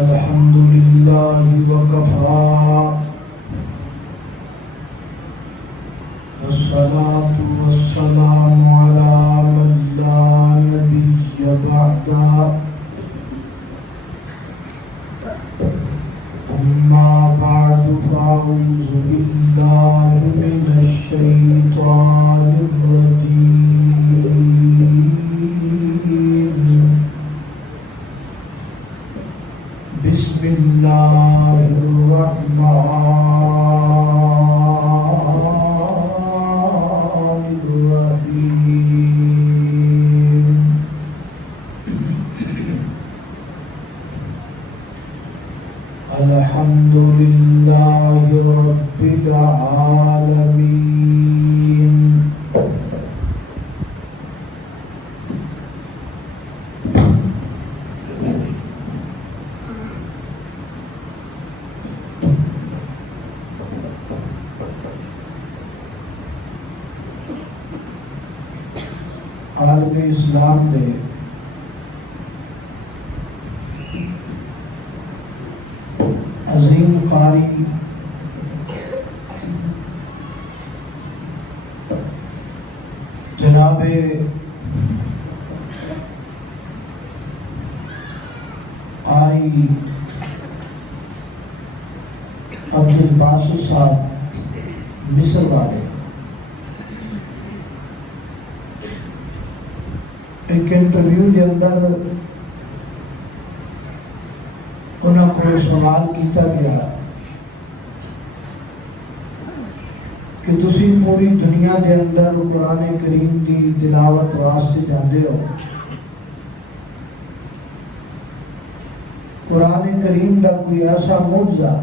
الحمد لله وكفى والصلاة والسلام على من لا نبي بعده أما بعد فأعوذ بالله من الشيطان الرجيم بسم الله الرحمن الرحيم الحمد لله رب العالمين عالم اسلام نے عظیم قاری جناب قاری عبدالباسط صاحب مصر والے ایک انٹرویو کے اندر انہوں کو سوال کیتا گیا کہ تسی پوری دنیا کے اندر قرآن کریم کی تلاوت واسطے جاندے ہو، قرآن کریم کا کوئی ایسا معجزہ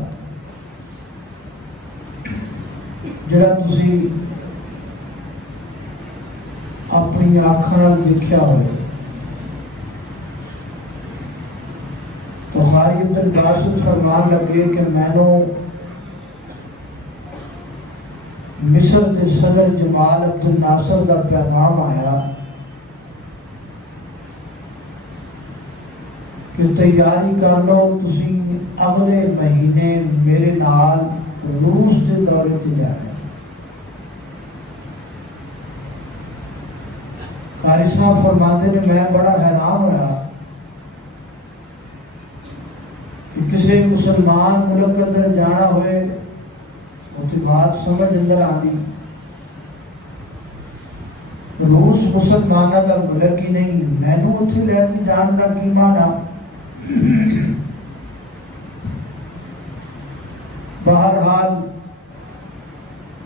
جڑا تسی اپنی آنکھاں دیکھیا ہوئے؟ تو قاری عبدالباسط فرمان لگے کہ میں نے مصر کے صدر جمال عبد الناصر کا پیغام آیا کہ تیاری کر لو، تسی اگلے مہینے میرے نال روس کے دورے تے جانا ہے۔ قاری صاحب فرماتے ہیں میں بڑا حیران ہوا کہ کسی مسلمان ملک کے اندر جانا ہوئے اس بات سمجھ اندر آنی، روس مسلمانوں کا ملک ہی نہیں، میں نے اتنے لے کے جان کا کی مانا؟ بہرحال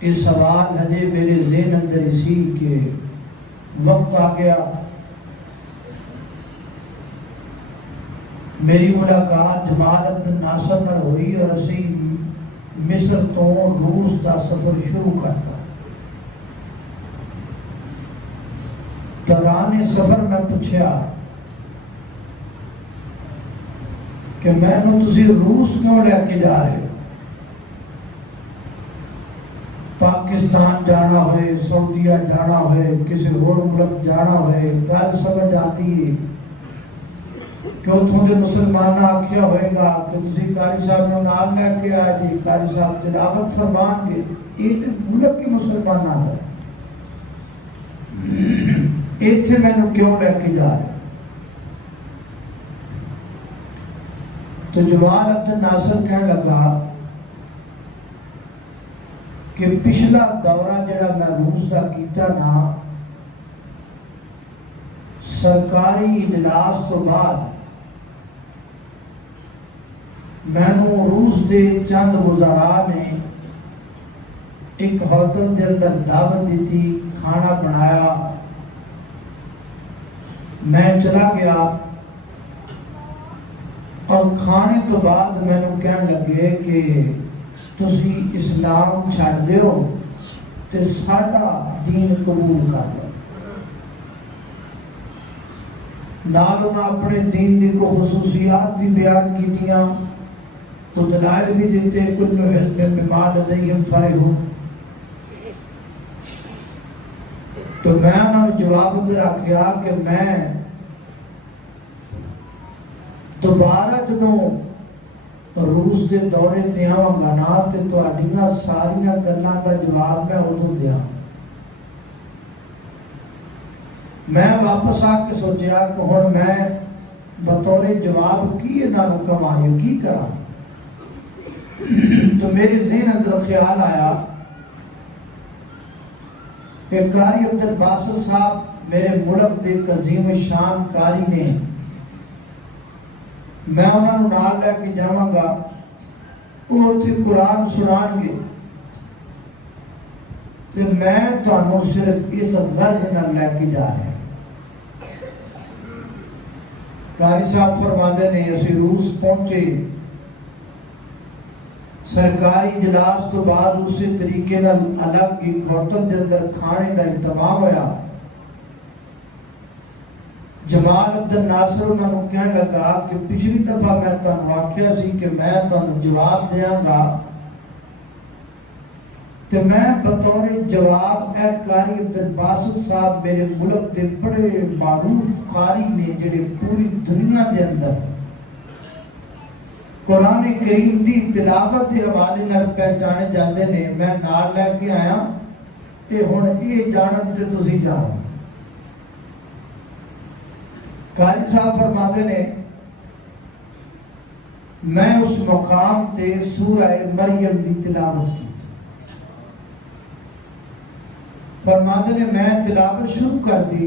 یہ سوال ہجے میرے ذہن اندر اسی کہ وقت آ گیا، میری ملاقات جمال عبد الناصر نال ہوئی اور اسی مصر تو روس کا سفر شروع کرتا۔ دوران سفر میں پوچھا کہ میں نے تسی روس کیوں لے کے جا رہے ہو؟ پاکستان جانا ہوئے، سعودیہ جانا ہوئے، کسی اور ملک جانا ہوئے، گل سمجھ آتی ہے کہ اتھوں دے مسلمان آکھیا ہوئے گا کہ تسی قاری صاحب نے نام لے کے آئے جی، قاری صاحب تلاوت فرمان گے، یہ تو ملک کی مسلمان نہ ہے، ایتھے میں نے کیوں لے کے جا رہے؟ تو جمال عبد الناصر کہنے لگا کہ پچھلا دورہ جڑا میں روس کا کیتا نا، سرکاری اجلاس تو بعد میں نے روس دے چند وزراء نے ایک ہوٹل کے اندر دعوت دی تھی، کھانا بنایا، میں چلا گیا اور کھانے تو بعد میں نے کہنے لگے کہ تسی اسلام چھڑ دیو تے ساڈا دین قبول کر لو۔ نال انہاں اپنے دین دی کو خصوصیات بھی بیان کیتیاں، تو دلائل بھی دیتے، کل حزب بما لدیہم فرحون۔ تو میں انہوں نے جواب اندر آکھیا کہ میں دوبارہ جدوں روس کے دورے تے آواں نا تے تہاڈیاں ساریاں گلاں دا جواب میں ادوں دیاں. میں واپس آ کے سوچیا کہ ہن میں بطور جواب کی انہاں نوں کہاں یا کی کراں. تو میرے ذہن اندر خیال آیا کہ قاری عبدالباسط صاحب میرے ملک دے ایک عظیم شان قاری نے. میں انہاں نوں نال لے کے جاواں گا, وہ اتھے قرآن سنان گے تے میں تانوں صرف اس غرض نال لے کے جا رہا. قاری صاحب فرماندے نے اسی روس پہنچے, سرکاری اجلاس تو بعد اسی طریقے نال الگ ایک ہوٹل دے اندر کھانے دا انتظام ہویا. جمال عبد الناصر انہوں نے کہنے لگا کہ پچھلی دفعہ میں تانوں آکھیا سی کہ میں تانوں جواب دیاں گا, تے میں بطور جواب اے قاری عبدالباسط صاحب میرے ملک دے بڑے معروف قاری نے جڑے پوری دنیا دے اندر قرآن کریم دی تلاوت کے حوالے نال پہچانے جاندے نے, میں نال لے کے آیا. اے ہن اے جانن تے تسی جانو. قاری صاحب فرماتے نے میں اس مقام تے سورہ مریم دی تلاوت کی تھی. فرماتے نے میں تلاوت شروع کر دی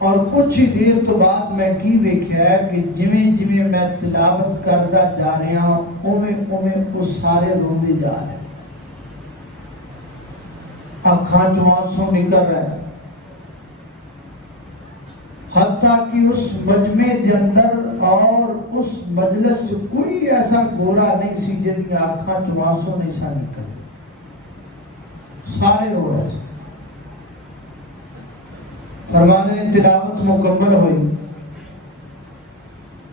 اور کچھ ہی دیر تو بعد میں کی ویکھیا ہے کہ جویں جویں میں تلاوت کردا جا رہا ہوں اوویں اوویں وہ سارے روندے جا رہے ہیں, اکھاں چوں آنسو نکل رہے ہیں. حتیٰ کہ اس مجمع کے اندر اور اس مجلس سے کوئی ایسا گورا نہیں سی جن آنکھاں چوں آنسو نہیں سا نکل رہے, سارے رو رہے تھے. فرماتے ہیں تلاوت مکمل ہوئی.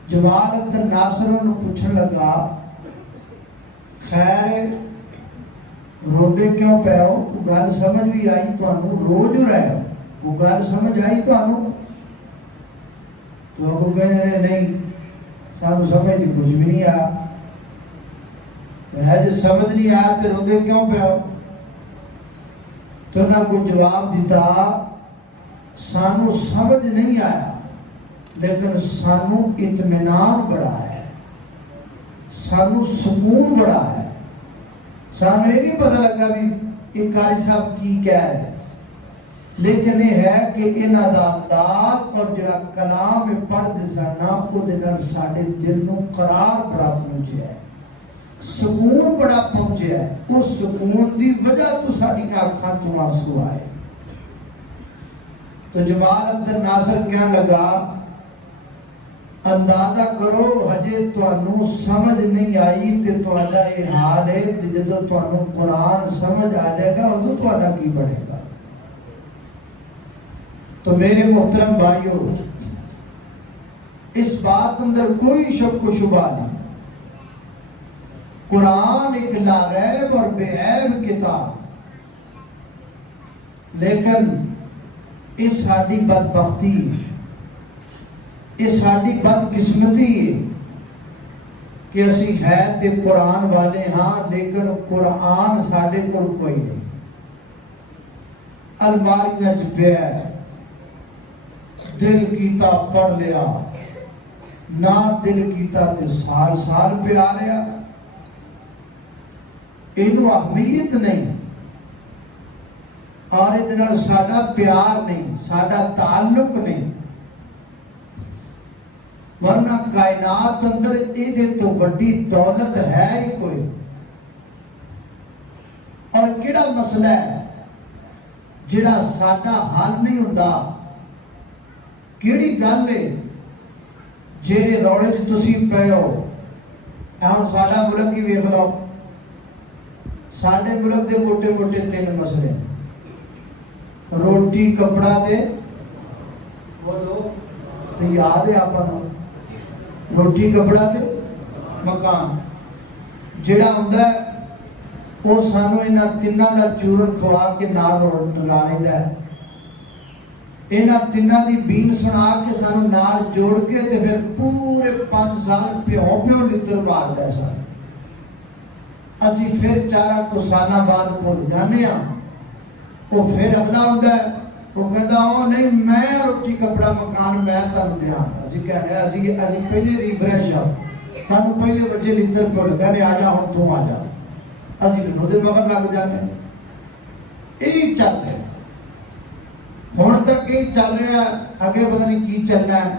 جمال عبد الناصر نے پوچھنے لگا خیر روندے کیوں پے ہو, وہ گل سمجھ بھی آئی تانوں, رو جو رہے ہو, وہ گل سمجھ آئی تانوں؟ تو ابو کہنے رہے نہیں سانوں سمجھ کچھ بھی نہیں آیا. جو سمجھ نہیں آیا تو روندے کیوں پے ہو؟ تو نہ کوئی جواب دیتا سانوں سمجھ نہیں آیا لیکن سانوں اطمینان بڑا ہے, سانوں سکون بڑا ہے. سانوں یہ نہیں پتہ لگا بھی یہ قاری صاحب کی کہہ رہے, لیکن یہ ہے کہ انہاں دا انداز اور جڑا کلام پڑھدے سن وہ دے نال ساڈے دل نوں قرار بڑا پہنچیا ہے, سکون بڑا پہنچیا ہے. اس سکون دی وجہ تو ساڈی آنکھاں چوں آنسو آئے. تو جمال عبد الناصر کہنے لگا اندازہ کرو ہجے تانوں سمجھ نہیں آئی تے تہاڈا یہ حال ہے, تے جدوں تانوں قرآن سمجھ آ جائے گا ادوں تہاڈا کی بنے گا. تو میرے محترم بھائیو, اس بات اندر کوئی شک و شبہ نہیں, قرآن ایک لا ریب اور بے عیب کتاب, لیکن یہ ساری بدبختی ہے, یہ ساری بدقسمتی ہے کہ اسی ہے تے قرآن والے ہاں لیکن قرآن ساڈے کول کوئی نہیں. الماریاں چ پیا ہے, دل کیتا پڑھ لیا, نہ دل کیتا تے سال سال پیا رہا. اینو اہمیت نہیں اور ادھے نال ساڈا پیار نہیں, ساڈا تعلق نہیں. ورنہ کائنات اندر ادھے تو بڑی دولت ہے ہی کوئی. اور کیڑا مسئلہ ہے جڑا ساڈا حل نہیں ہوندا؟ کیڑی گل ہے جیڑے روڑے چ تسی پئے ہو؟ ہن ساڈا ملک ہی ویکھ لو, ساڈے ملک دے موٹے موٹے 3 مسئلے, روٹی کپڑا تے بولو تو یاد ہے آپ کو, روٹی کپڑا تے مکان. جڑا ہوندا ہے وہ سانوں انہاں تیناں دا چورن کھوا کے نال لا لیندا ہے. ਇਹਨਾਂ ਤਿੰਨਾਂ ਦੀ ਬੀਨ ਸੁਣਾ ਕੇ ਸਾਨੂੰ ਨਾਲ ਜੋੜ ਕੇ ਤੇ ਫਿਰ ਪੂਰੇ 5 ਸਾਲ ਭਿਉਂ ਲਿੱਤਰ ਮਾਰਦਾ ਸਨ। ਅਸੀਂ ਫਿਰ 4 ਸਾਲਾਂ ਬਾਅਦ ਭੁੱਲ ਜਾਂਦੇ ਹਾਂ। ਉਹ ਫਿਰ ਅਗਲਾ ਹੁੰਦਾ ਉਹ ਕਹਿੰਦਾ ਉਹ ਨਹੀਂ ਮੈਂ ਰੋਟੀ ਕੱਪੜਾ ਮਕਾਨ ਮੈਂ ਤੁਹਾਨੂੰ ਦਿਆਂਗਾ। ਅਸੀਂ ਕਹਿੰਦੇ ਅਸੀਂ ਪਹਿਲੇ ਰੀਫਰੈਸ਼ ਆ, ਸਾਨੂੰ ਪਹਿਲੇ ਬੱਚੇ ਲਿੱਤਰ ਭੁੱਲ ਗਏ, ਆ ਜਾ ਹੁਣ ਤੂੰ ਆ ਜਾ। ਅਸੀਂ ਵੀ ਉਹਦੇ ਮਗਰ ਲੱਗ ਜਾਂਦੇ। ਇਹ ਚੱਲ ਰਿਹਾ ਹੁਣ ਤੱਕ, ਇਹ ਚੱਲ ਰਿਹਾ। ਅੱਗੇ ਪਤਾ ਨਹੀਂ ਕੀ ਚੱਲਣਾ,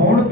ਹੁਣ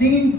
3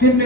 3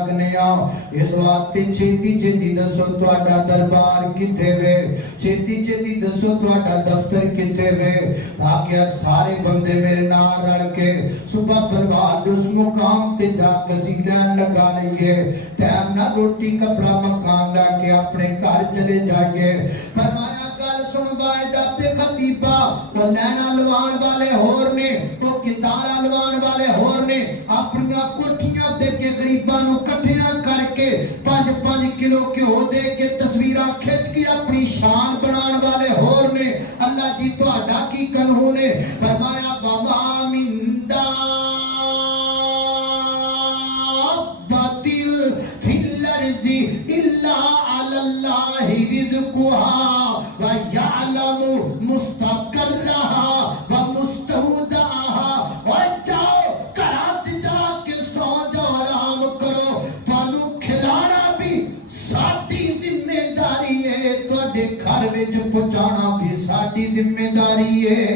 لگنے اس واسطے چھتی چھتی دسو تہاڈا دربار کتے وے چھتی چھتی دسو تہاڈا دفتر کتے وے تاکہ سارے بندے میرے نال رل کے صبح برباد اس مقام تے جا کے لین لگا لئیے ٹائم نہ روٹی کپڑا مکان لا کے اپنے گھر چلے جائیے فرمایا گل سن وائدہ تے خطیبہ تو لینا لوان والے ہور نے تو کتارا لوان والے ہور نے اپنی کوٹھیاں دے کے غریباں نو کٹھیاں کر کے 5-5 کلو کے ہو دے کے تصویرہ کھچ کے اپنی شان بنان والے ہور نے اللہ جی تو اڈا کی قانون ہے فرمایا وما من دابتل فی الارض الا علی اللہ رزقها ویعلم مستقرها ومستودعها وجاؤ کراچ جا کے سو جاؤ آرام کرو تانوں کھلانا بھی ساڈی ذمہ داری ہے تواڈے گھر وچ پہنچانا بھی ساڈی ذمہ داری ہے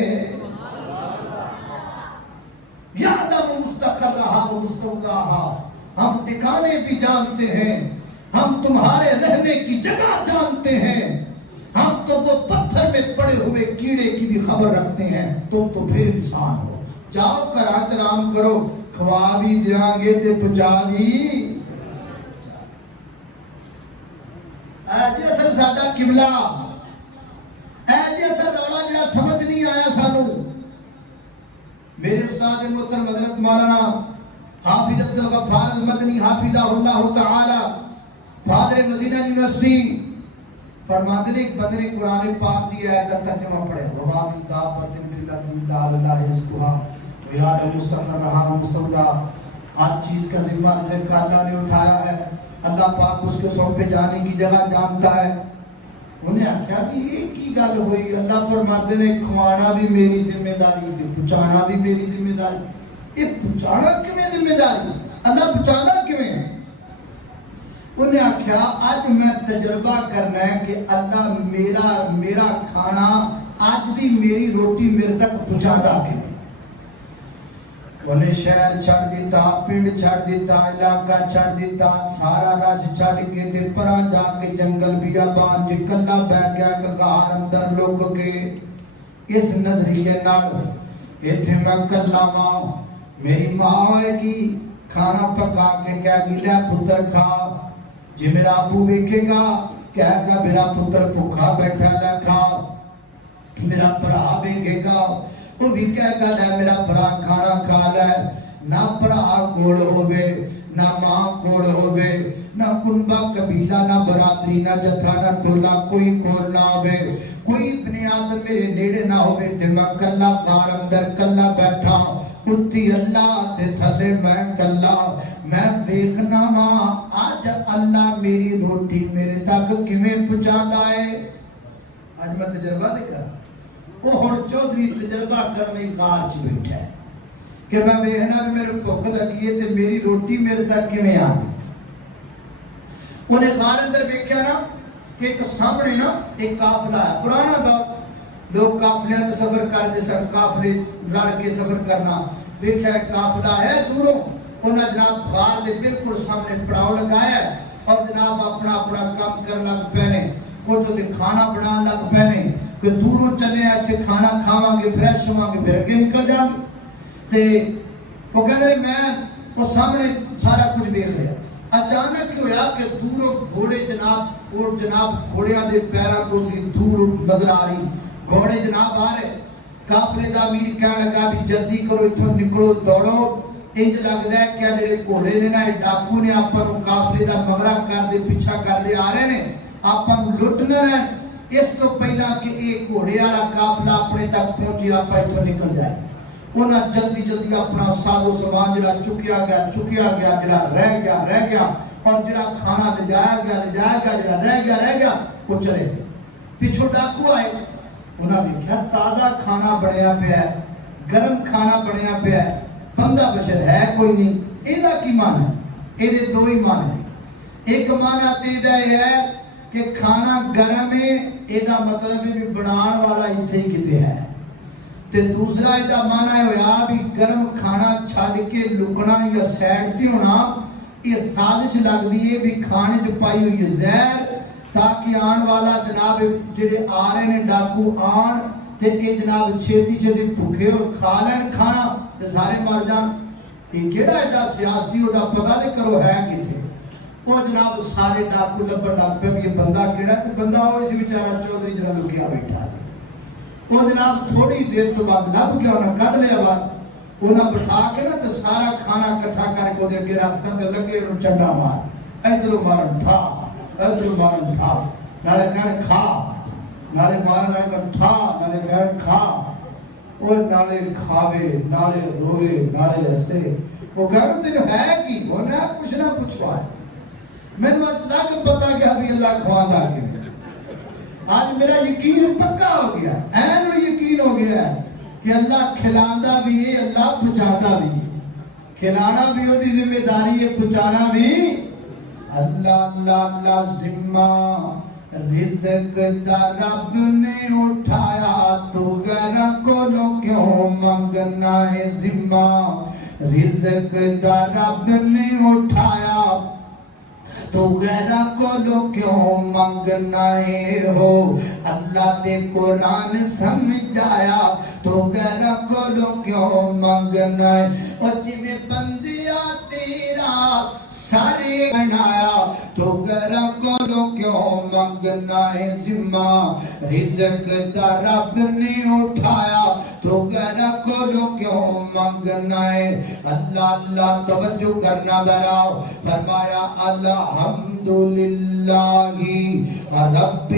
یعلم مستقرها ومستودعها ہم ٹھکانے بھی جانتے ہیں ہم تمہارے رہنے کی جگہ جانتے ہیں ہم تو وہ پتھر میں پڑے ہوئے کیڑے کی بھی خبر رکھتے ہیں تم تو پھر انسان ہو جاؤ کرات رام کرو کھوا بھی دیاں گے تے پچا بھی ایجی اثر ساڈا قبلہ ایجی اثر رولا جڑا سمجھ نہیں آیا سانو میرے استاد محترم حضرت مولانا حافظ عبد الغفار المدنی حافظہ اللہ تعالی فادر مدینہ یونیورسٹی فرماتے ہیں ایک بندے نے قرآن پاک دی آیت کا ترجمہ پڑھے وما من دابۃ فی الارض الا علی اللہ رزقها ویعلم مستقرها ومستودعها ہر چیز کا ذمہ رزق کا اللہ نے اٹھایا ہے اللہ پاک اس کے سونپے جانے کی جگہ جانتا ہے انہیں آکھیا کہ یہ کی گل ہوئی اللہ فرماتے ہیں کھوانا بھی میری ذمہ داری ہے پہنچانا بھی میری ذمہ داری یہ پہنچانا کیویں ذمہ داری اللہ پہنچانا کیویں انہیں آکھیا آج میں تجربہ کرنا ہے کہ اللہ میرا کھانا آج دی میری روٹی میرے تک پہنچا دا کے انہیں شہر چھڑ دیتا پنڈ چھڑ دیتا علاقہ چھڑ دیتا سارا راج چھڑ کے تے پرا جا کے جنگل بیابان جی کلا بہ گیا کہ غار اندر لوگ کے اس نظریے نال ایتھے میں کلا ماں میری ماں آئے گی کھانا پکا کے کہہ گی لے پتر کھا جی میرا ابو ویکھے گا کہے گا میرا پتر بھوکا بیٹھا لے کھا میرا بھرا ویکھے گا وہ بھی کہے گا لے میرا بھرا کھانا کھا لے نہ بھرا کوڑ ہوئے نہ ماں کوڑ ہوئے نہ کنبہ قبیلہ نہ برادری نہ جتھا نہ ٹولا کوئی کول نہ ہوئے کوئی ابن آدم میرے نیڑے نہ ہوئے تے میں کلا غار اندر کلا بیٹھا اتی اللہ تے تھلے میں کلا میں ویکھنا ماں آج اللہ میری روٹی میرے تک کیویں پہنچاندا ہے آج میں تجربہ نہیں کر وہ ہن چودھری تجربہ کرنے غار چ بیٹھا ہے کہ میں ویکھنا بھی میرے بھوک لگی ہے تے میری روٹی میرے تک کیویں آ گئی انہیں غار اندر ویکھیا نا کہ ایک سامنے نا ایک قافلہ ہے پرانا دور لوگ قافلیاں تے سفر کرتے سن قافلے رل کے سفر کرنا ویکھیا قافلہ ہے دوروں انہاں جناب غار دے بالکل سامنے پڑاؤ لگایا ہے اور جناب اپنا کام کرنا لگ پہنے کوئی تو کھانا بنان لگ پہنے کہ دوروں چلے ایتھے کھانا کھاواں گے فریش ہوواں گے پھر اگے نکل جاں گے تے وہ کہندے میں وہ سامنے سارا کچھ دیکھ رہا اچانک کیا ہوا کہ دوروں گھوڑے جناب گھوڑیاں دے پیراں تو دور نظر آ رہی گھوڑے جناب آ رہے قافلے دا امیر کہنے لگا بھی جلدی کرو اتھوں نکلو دوڑو انج لگدا ہے کہ جڑے گھوڑے نے نا ڈاکو نے آپاں نوں قافلے دا مغرا کر دے پیچھا کر دے آ رہے نے آپاں نوں لٹنا ہے اس تو پہلا کہ ایک گھوڑے والا قافلہ اپنے تک پہنچے آپاں اتھوں نکل جائے انہاں جلدی اپنا ساز و سامان جڑا چکیا گیا جڑا رہ گیا اور جڑا کھانا لجایا گیا جڑا رہ گیا وہ چلے گئے پیچھو ڈاکو آئے انہاں دیکھا تازہ کھانا بنیا پیا ہے گرم کھانا بنیا پیا ہے بندہ بشر ہے کوئی نہیں ایدہ کی معنی ہے ایدے دو ہی معنی ہے ایک معنی تیدہ یہ ہے کہ کھانا گرم ہے ایدہ مطلب بھی بنان والا اتھے ہی کتے ہے تے دوسرا ایدہ معنی ہے بھی گرم کھانا چھاڑ کے لکنا یا سیڑتی ہونا یہ سازش لگتی ہے بھی کھانے چ پائی ہوئی ہے زہر تاکہ آن والا جناب جڑے آ رہے ہیں ڈاکو آن تے یہ جناب چھیتی چھیتی بھوکے اور کھا لین کھانا تے سارے مر جان. یہ کیڑا ایڈا سیاسی وہ پتہ نہیں کرو ہے کتنے. وہ جناب سارے ڈاکو لبن لگ پہ یہ بندہ کیڑا ہے. بندہ وہ اسی بیچارہ چودھری جڑا لکیا بیٹھا ہے. وہ جناب تھوڑی دیر تو بعد لب گیا انہیں کڈ لیا بعد انہیں بٹھا کے نا تو سارا کھانا کٹھا کر کے دے کے رات کر لگے انہوں چنڈا مار ادھر مارن ٹھا ادھر مارن ٹھا نالے کہنے کھا نالے مارن نالے کہنے ٹھا نالے کہنے کھا. وہ نالے کھاوے نالے روے نالے ایسے وہ کہنے تیرے ہے کی وہ نے کچھ نہ پوچھوا ہے. میں نے لگ پتا کہ ابھی اللہ کھواندہ کے آج میرا یقین پکا ہو گیا این یقین ہو گیا ہے کہ اللہ کھلاندہ بھی ہے اللہ پچاندہ بھی ہے. کھلانا بھی ہوتی ذمہ داری ہے پچانا بھی اللہ اللہ اللہ. ذمہ رزق دا رب نے اٹھایا تو غیر کو لو کیوں منگنا ہے. ذمہ رزق دا رب نے اٹھایا تو غیرہ کو لو کیوں منگنا ہے ہو. اللہ تے قرآن سمجھایا تو غیرہ کو لو کیوں منگنا ہے. اور جی میں بندیا تیرا سارے بنایا تو غیرہ کو لو کیوں منگنا ہے. ذمہ رزق دا رب نے اٹھایا تو غیرہ کو لو کیوں منگنا ہے. اللہ اللہ توجہ کرنا ذرا. فرمایا الحمدللہ رب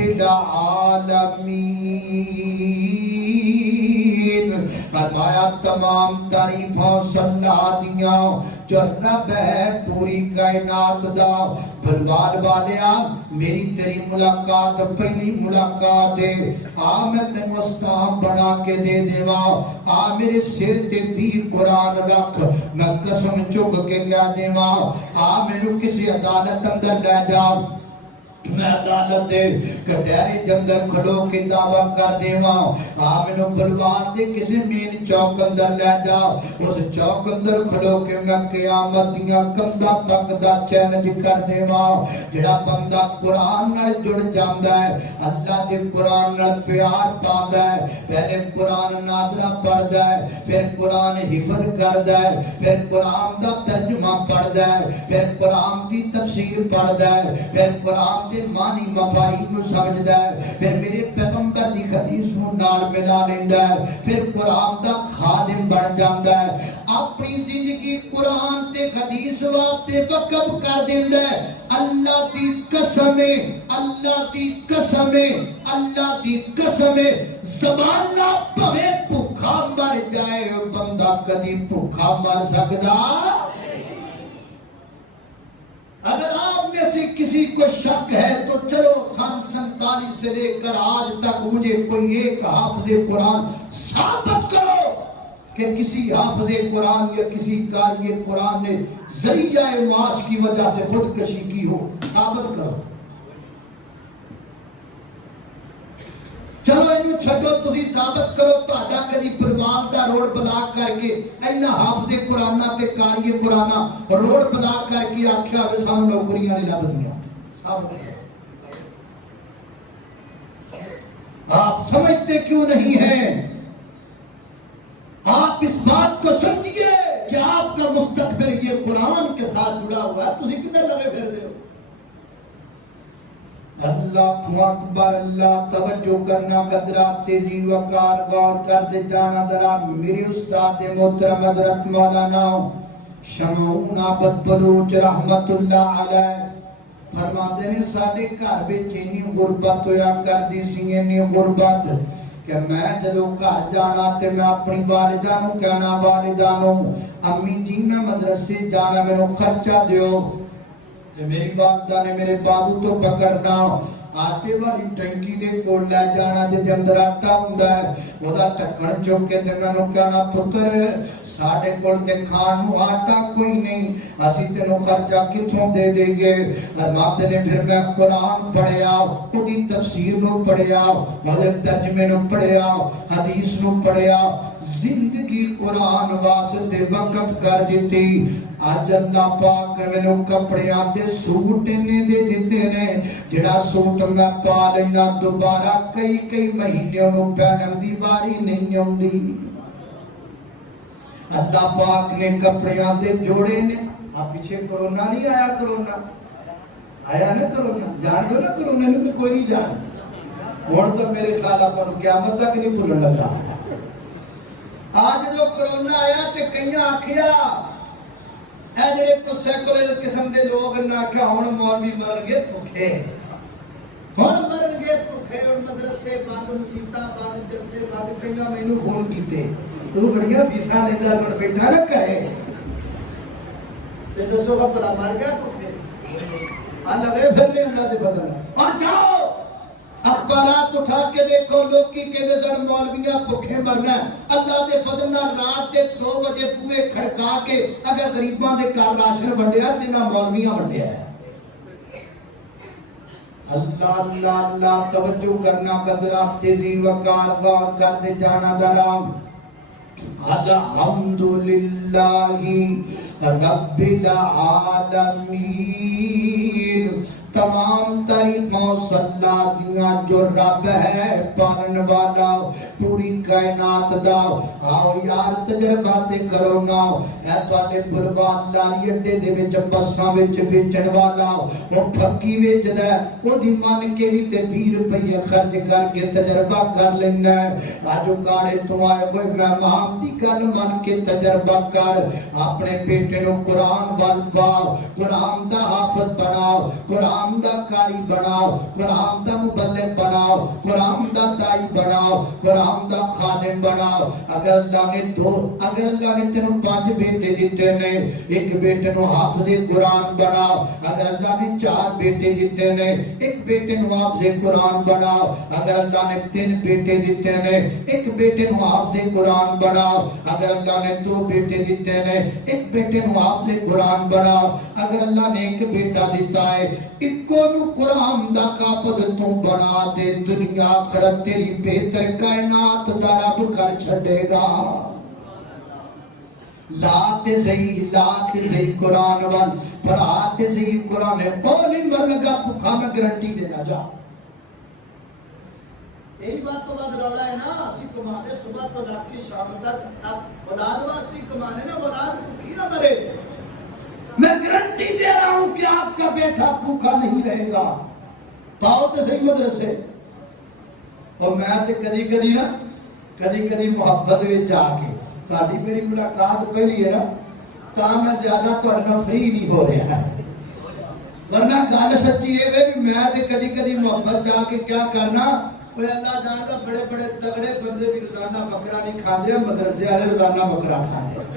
العالمین. فرمایا تمام تعریفوں صلاح دیاں جو رب ہے پوری کائنات دا. بلوال والیا میری تیری ملاقات پہلی ملاقات ہے. آ میں تینوں اسکام بنا کے دے دیواں. آ میرے سر تے بھی قرآن رکھ میں قسم چک کے کہہ دیواں. آ میں کسی عدالت اندر لے جا میں عدالت کٹہرے جندر کھلو کے دعویٰ کر دیواں. آمینو بلوار دے کسی مین چوک اندر لے جا اس چوک اندر کھلو کے میں قیامت دیاں کمدہ تک دا چیلنج کر دیواں. جڑا بندہ قرآن نال جڑ جاندہ ہے اللہ دے قرآن نال پیار پاندہ ہے. پہلے قرآن نادرہ پڑھ جائے پھر قرآن حفظ کر جائے پھر قرآن دا ترجمہ پڑھ جائے پھر قرآن دی تفسیر پڑھ جائے پھر قرآن مانی مفاہیم نو سمجھدا ہے پھر میرے پیغمبر دی حدیث نو نال ملا لیندا ہے پھر قرآن دا خادم بن جاندا ہے. اپنی زندگی قرآن تے حدیث واسطے وقف کر دیندا ہے. اللہ دی قسم اللہ دی قسم اللہ دی قسم زبان نہ پوے بھوکا مر جائے اور بندہ کدی بھوکا مر سکدا. اگر آپ میں سے کسی کو شک ہے تو چلو سن 47 سے لے کر آج تک مجھے کوئی ایک حافظ قرآن ثابت کرو کہ کسی حافظ قرآن یا کسی قاری قرآن نے ذریعہ معاش کی وجہ سے خودکشی کی ہو. ثابت کرو. چلو انہوں چھٹو تسی ثابت کرو تہاڈا کدی پروان دا روڈ بلاک کر کے اینا حافظ قرآن تے قاری قرآن روڈ بلاک کر کے آکھیا ہوئے سانو نوکریاں نہیں لب دیاں. ثابت کرو. آپ سمجھتے کیوں نہیں ہیں؟ آپ اس بات کو سمجھئے کہ آپ کا مستقبل یہ قرآن کے ساتھ جڑا ہوا ہے. تسی کدھر لگے پھر دے ہو؟ اللہ اکبر. اللہ توجہ کرنا قدرات تیزی وقار غور کر دے جانا درا. میری استاد محترم حضرت مولانا شمعون عبد بلوچ رحمت اللہ علیہ فرماتے ہیں ساڑھے گھر وچ اتنی غربت ہویا کر دی سی اتنی غربت کہ میں جدو گھر جانا تے میں اپنی والدہ نو کہنا والدہ نو امی جی میں مدرسے جانا میرے خرچہ دیو. میری والدہ نے میرے بابو تو پکڑنا آٹے والی ٹنکی دے کول لے جانا جے اندر آٹا ہوندا ہے اودا ٹکن چوک کے تے مینوں کہنا پتر ساڈے کول تے کھان نو آٹا کوئی نہیں اسی تینوں خرچہ کتھوں دے دیں گے. فرماتے نے پھر میں قرآن پڑھیا اودی تفسیر نو پڑھیا مطلب ترجمے نو پڑھیا حدیث نو پڑھیا زندگی قرآن واسطے وقف کر دیتی اج اللہ پاک مینوں کپڑیاں تے سوٹ نے دے دتے نے جڑا سوٹ میں پا لینا دوبارہ کئی مہینے نوں پہنن دی واری نہیں آندی اللہ پاک نے کپڑیاں تے جوڑے نے آپ پیچھے کرونا نہیں آیا کرونا آیا نا کرونا جان دو نا کرونا نے کوئی نہیں جان ہوں تو میرے خیال آپ قیامت تک نہیں بھولن لگا آج جو کرونا آیا تے کئیاں آکھیا اے جڑے تو سیکولر قسم دے لوگ نہ آکھیا ہن مولوی مرن گے بھوکے ہن مرن گے بھوکے اور مدرسے بند مسیتاں بند جلسے بند کئیاں مینوں فون کیتے تو بڑیاں فیساں لیندا سن بیٹھا نہ کرے تے دسو گا بھلا مر گیا بھوکے آ لگے پھرنے اللہ دے بدل اور جاؤ اخبارات اٹھا کے دیکھو لوگ کی کہنے سن مولویاں بھوکے مرنا اللہ دے فضل نال رات دے 2 بجے بوئے کھڑکا کے اگر غریباں دے گھر راشن ونڈیا تے نہ مولویاں ونڈیا ہے اللہ اللہ اللہ توجہ کرنا قدرات تیزی وقار غور کر دے جانا درام الحمدللہ رب العالمین تمام طریقوں صلاح دیاں جو رب ہے پالن والا پوری کائنات دا آؤ یار تجرباتے کرو نا اے تواڈے بلوال لاری اڈے دے وچ بساں وچ بیچن والا او پھکی ویچدا ہے او دی من کے وی تے 20 روپے خرچ کر کے تجربہ کر لینا ہے آجو کاڑے تو آئے ہوئے مہمان دی گل من کے تجربہ کر اپنے بیٹے نو قرآن وال پاؤ قرآن دا حافظ بناؤ قرآن دا کاری بناؤ قرآن دا مبلغ بناؤ قرآن دا دائی بناؤ قرآن دا خادم بناؤ اگر اللہ نے تینوں 5 بیٹے دیتے نے ایک بیٹے نو حافظ قرآن بناؤ اگر اللہ نے 4 بیٹے دیتے نے ایک بیٹے نو حافظ قرآن بناؤ اگر اللہ نے 3 بیٹے دیتے نے ایک بیٹے نو حافظ قرآن بناؤ اگر اللہ نے 2 بیٹے دیتے نے ایک بیٹے نو حافظ قرآن بناؤ اگر اللہ نے ایک بیٹا دیتا ہے کو نو قرآن دا قابض تو بنا دے دنیا آخرت تیری بہتر کائنات دا رب کر چھڑے گا لاتے صحیح قرآن وال پڑھاتے صحیح قرآن ہے قول مر لگا بکھا میں گرنٹی دینا جا یہی بات تو بعد رولا ہے نا اسی کمانے صبح تو رات کی شام تک اب اولاد واسطی کمانے نا اولاد بھوکی نہ مرے میں گرنٹی دے رہا ہوں کہ آپ کا بیٹا بھوکا نہیں رہے گا پاؤ تو صحیح مدرسے اور میں تے کدی محبت وچ آ کے تہاڈی میری ملاقات پہلی ہے نا تا میں زیادہ تہاڈے نال فری نہیں ہو رہا ورنہ گل سچی ہے کہ میں تے کدی محبت جا کے کیا کرنا اوے اللہ جاندا بڑے تگڑے بندے بھی روزانہ بکرا نہیں کھاندے مدرسے والے روزانہ بکرا کھاندے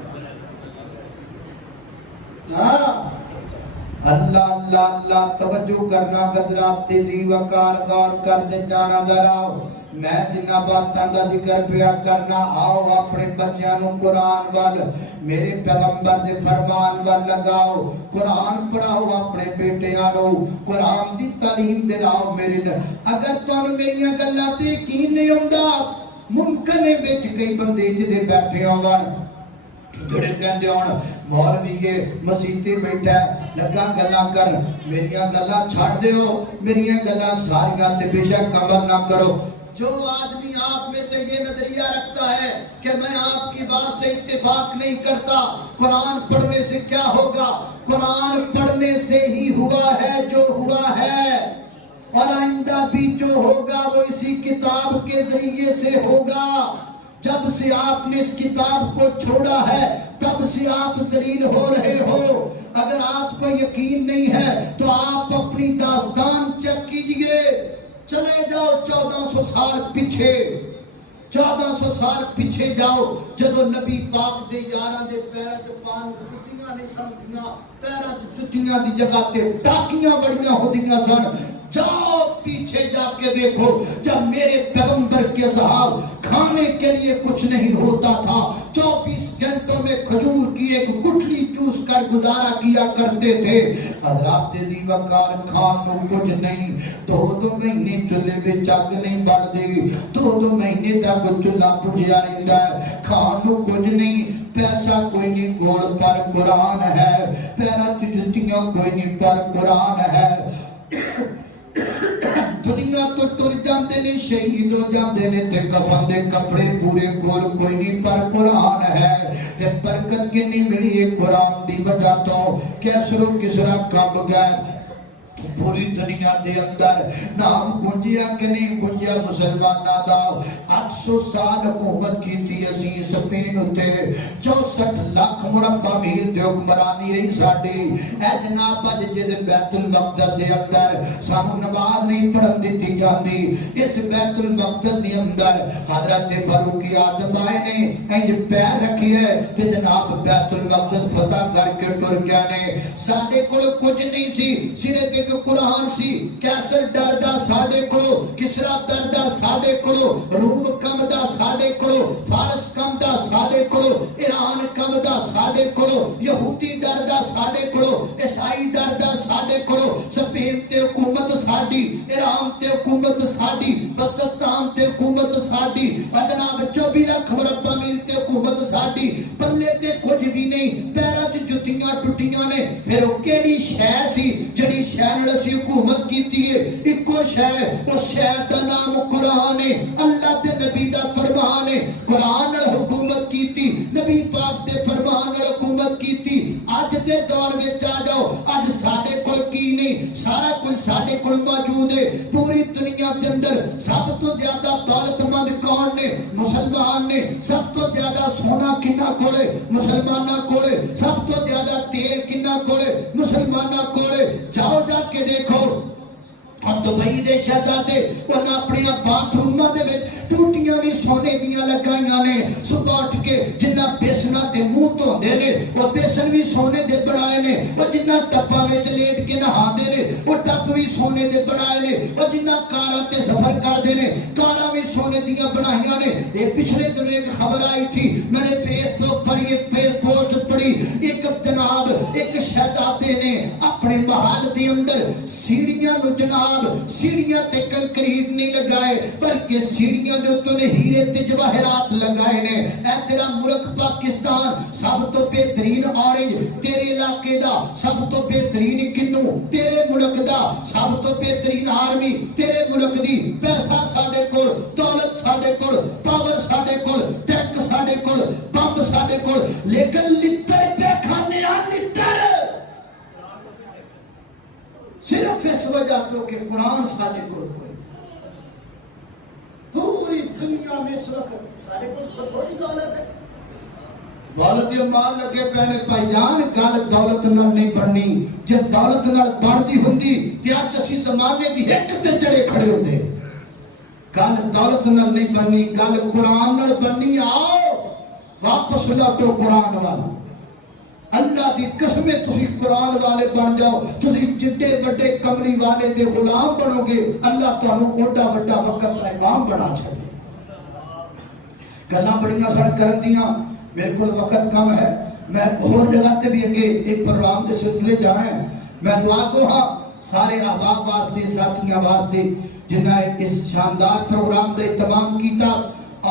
اللہ توجہ کرنا قدرات تیزی وقار غور کر دے جانا دراؤ میں جنہ باتاں دا ذکر پیا کرنا آؤ اپنے بچیاں نو قرآن وال میرے پیغمبر دے فرمان وال لگاؤ قرآن پڑھاؤ اپنے بیٹیاں نو قرآن دی تعلیم دلاؤ میرے اگر تانوں میریاں گلاں تے یقین نہیں ہوندا ممکن ہے وچ کئی بندے جدے بیٹھے ہون جڑے کہندے ہون مولوی کے مسیتے بیٹھا لگا گلاں کر میریاں گلاں چھڑ دیو میریاں گلاں ساریاں تے بے شک عمل نہ کرو جو آدمی آپ میں سے یہ نظریہ رکھتا ہے کہ میں آپ کی بات سے اتفاق نہیں کرتا قرآن پڑھنے سے کیا ہوگا قرآن پڑھنے سے ہی ہوا ہے جو ہوا ہے اور آئندہ بھی جو ہوگا وہ اسی کتاب کے ذریعے سے ہوگا جب سے آپ نے اس کتاب کو چھوڑا ہے تب سے آپ ذلیل ہو رہے ہو اگر آپ کو یقین نہیں ہے تو آپ اپنی داستان چیک کیجئے چلے جاؤ 1400 سال پیچھے 1400 سال پیچھے جاؤ جدو نبی پاک دے یاراں دے پیراں تے پان جتیاں نہیں سمجھیاں پیراں تے جتیاں دی جگہ تے ٹاکیاں بڑیاں ہوندیاں سن جاؤ پیچھے جا کے دیکھو جب میرے پیغمبر کے صحاب کھانے کے لیے کچھ نہیں ہوتا تھا 24 گھنٹوں کھیتوں میں کھجور کی ایک گٹھلی چوس کر گزارا کیا کرتے تھے۔ حضرات عزیز وقار کھانوں کچھ نہیں، دو مہینے چولہے میں چگ نہیں بڑھدی، دو مہینے تک چولہا بجھیا رہتا ہے، کھانوں کچھ نہیں، پیسہ کوئی نہیں کول پر قرآن ہے، پیروں چ جتیاں کوئی نہیں پر قرآن ہے۔ دنیا تو ٹر جاندے نے، شہید ہو جاندے نے، تے کفن دے کپڑے پورے کول کوئی نہیں پر قرآن ہے۔ تے برکت کی نہیں ملی ہے قرآن دی وجہ تو، کیسر و کسرا کب گئے پوری دنیا دے اندر، نام گنجیا کہ نہیں گنجیا مسلمانہ دا۔ 800 سال حکومت کی تھی اسی سپین ہوتے، 64 لاکھ مربع میل دے حکمرانی رہی ساڑی۔ اے جناب اج جس بیت المقدس دے اندر سانو نماز نہیں پڑھن دیتی جاندی، اس بیت المقدس دے اندر حضرت فاروق اعظم آئے نے انج پیر رکھی ہے کہ جناب بیت المقدس فتح کر کے ٹر گیا نے۔ ساڑے کو کچھ نہیں سی، صرف ایک قرآن سی۔ کیسر ڈردا ساڑے کلو، کسرا ڈردا ساڑے کلو، روم کمدا ساڑے کلو، فارس کمدا ساڑے کلو، ایران کمدا ساڑے کلو، یہودی ڈردا ساڑے کلو، عیسائی ڈردا ساڑے کلو، سپین تے حکومت ساڑی، ایران تے حکومت ساڑی، پاکستان تے حکومت ساڑی، جناب 24 لاکھ مربع میل تے حکومت ساڑی، پلے تے کچھ بھی نہیں، پیروں چ جتیاں ٹٹیاں نے۔ پھر وہ کیڑی شہر سی جڑی شہر اسی حکومت کیتی ہے؟ ایکو شہر، اس شہر دا نام قرآن ہے، اللہ تے نبی دا فرمان ہے۔ قرآن نال حکومت کیتی، نبی پاک دے فرمان نال حکومت کیتی۔ اج دے دور وچ آ جاؤ، اج ساڈے کول کی نہیں، سارا کچھ ساڈے کول موجود ہے۔ پوری دنیا دے اندر سب تو زیادہ دولت مند کون نے؟ مسلمان نے۔ سب تو زیادہ سونا کنا کولے؟ مسلماناں کولے۔ سب تو زیادہ تیل کنا کولے؟ مسلماناں کولے۔ جاؤ جا کے دیکھو، اور دبئی دے شہزادے انہاں اپنی باتھ روماں دے وچ ٹوٹیاں بھی سونے دیاں لگائیاں نے۔ صبح اٹھ کے جنہ بیسنا تے منہ دھوندے نے وہ بیسن بھی سونے دے بنائے نے، اور جنہ ٹپاں وچ لیٹ کے نہاندے نے وہ ٹپ بھی سونے دے بنائے نے، اور جنہ کاراں تے سفر کردے نے کاراں بھی سونے دیاں بنائیاں نے۔ یہ پچھلے دنوں ایک خبر آئی تھی، میں نے فیس بک پر یہ پوسٹ پڑھی، ایک جناب ایک شہزادے نے اپنے محل دے اندر سیڑھیاں نو جناب سیڑھیاں تے کنکریٹ نہیں لگائے بلکہ سیڑھیاں دے اوتے نے ہیرے تے جواہرات لگائے نے۔ اے تیرا ملک پاکستان سب تو بہترین اورنج تیرے علاقے دا، سب تو بہترین کنو تیرے ملک دا، سب تو بہترین آرمی تیرے ملک دی۔ پیسہ ساڈے کول، دولت ساڈے کول، پاور ساڈے کول، ٹینک ساڈے کول، بمب ساڈے کول، لیکن لتر پہ کھانے آ لتر صرف اس وجہ تو کہ قرآن ساڑے کو کوئی پوری دنیا میں اس وقت ساڑے کو تھوڑی دولت ہے، دولت یہ مال لگے پہنے پائی جان۔ گل دولت نال نہیں بڑھنی، جب دولت نال بڑھدی ہوندی تے اج اسی زمانے دی ایک تے چڑے کھڑے ہوندے۔ گل دولت نال نہیں بڑھنی، گل قرآن نال بڑھنی۔ آؤ واپس لوٹو قرآن وال۔ اللہ دی قسمیں تسی قرآن والے بن جاؤ، تسی جڈے بڑے کملی والے دے غلام بنو گے، اللہ تانوں اوڈا وڈا وقت دا امام بنا چھڑے۔ گلاں بڑیاں سن کرن دیاں، میرے کول وقت کم ہے، میں اور جگہ تے بھی اگے ایک پروگرام دے سلسلے جانا ہے۔ میں دعا کو ہاں سارے احباب واسطے، ساتھیاں واسطے جنہاں اس شاندار پروگرام دا اہتمام کیتا،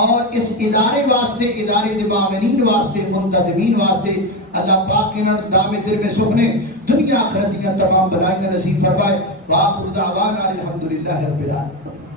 اور اس ادارے واسطے، ادارے دے معاونین واسطے، منتظمین واسطے اللہ پاک انہاں دام دل میں سکھنے دنیا آخرت دیاں تمام بلائیاں نصیب فرمائے۔ وآخر دعوانا الحمدللہ رب العالمین۔